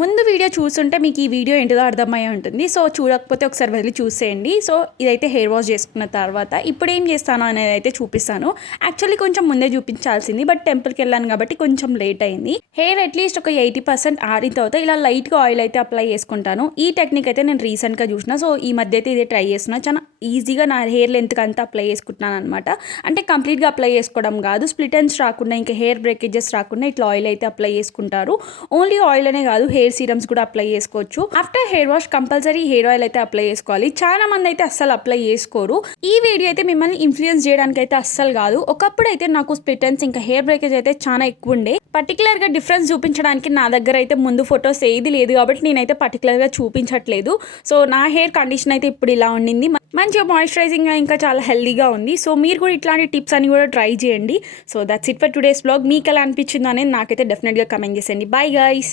ముందు వీడియో చూస్తుంటే మీకు ఈ వీడియో ఏంటిదో అర్థమయ్యే ఉంటుంది. సో చూడకపోతే ఒకసారి వెళ్ళి చూసేయండి. సో ఇదైతే హెయిర్ వాష్ చేసుకున్న తర్వాత ఇప్పుడు ఏం చేస్తాను అనేది అయితే చూపిస్తాను. యాక్చువల్లీ కొంచెం ముందే చూపించాల్సింది, బట్ టెంపుల్కి వెళ్ళాను కాబట్టి కొంచెం లేట్ అయింది. హెయిర్ అట్లీస్ట్ ఒక 80% ఆరిన తర్వాత ఇలా లైట్గా ఆయిల్ అయితే అప్లై చేసుకుంటాను. ఈ టెక్నిక్ అయితే నేను రీసెంట్గా చూసిన. సో ఈ మధ్య అయితే ఇదే ట్రై చేస్తున్నా. చాలా ఈజీగా నా హెయిర్ లెంత్కి అంతా అప్లై చేసుకుంటున్నాను అనమాట. అంటే కంప్లీట్గా అప్లై చేసుకోవడం కాదు, స్ప్లిట్ ఎండ్స్ రాకుండా ఇంకా హెయిర్ బ్రేకేజెస్ రాకుండా ఇట్లా ఆయిల్ అయితే అప్లై చేసుకుంటారు. ఓన్లీ ఆయిల్ అనే కాదు, హెయిర్ సీరమ్స్ కూడా అప్లై చేసుకోవచ్చు. After hair wash compulsory hair oil అయితే అప్లై చేసుకోవాలి. చాలా మంది అయితే అస్సలు అప్లై చేసుకోరు. ఈ వీడియో అయితే మిమ్మల్ని ఇన్ఫ్లుయెన్స్ చేయడానికి అయితే అస్సలు కాదు. ఒకప్పుడు అయితే నాకు స్ప్లిట్ ఎండ్స్ ఇంకా హెయిర్ బ్రేకేజ్ అయితే చాలా ఎక్కువ ఉండే. పర్టికులర్గా డిఫరెన్స్ చూపించడానికి నా దగ్గర అయితే ముందు ఫొటోస్ ఏది లేదు కాబట్టి నేనైతే పర్టికులర్గా చూపించట్లేదు. సో నా హెయిర్ కండిషన్ అయితే ఇప్పుడు ఇలా ఉండింది. మంచిగా మాయిశ్చరైజింగ్గా ఇంకా చాలా హెల్దీగా ఉంది. సో మీరు కూడా ఇట్లాంటి టిప్స్ అని కూడా ట్రై చేయండి. So that's it for today's blog. మీకు ఎలా అనిపించిందో అనేది నాకైతే డెఫినెట్గా కమెంట్ చేసేయండి. Bye guys.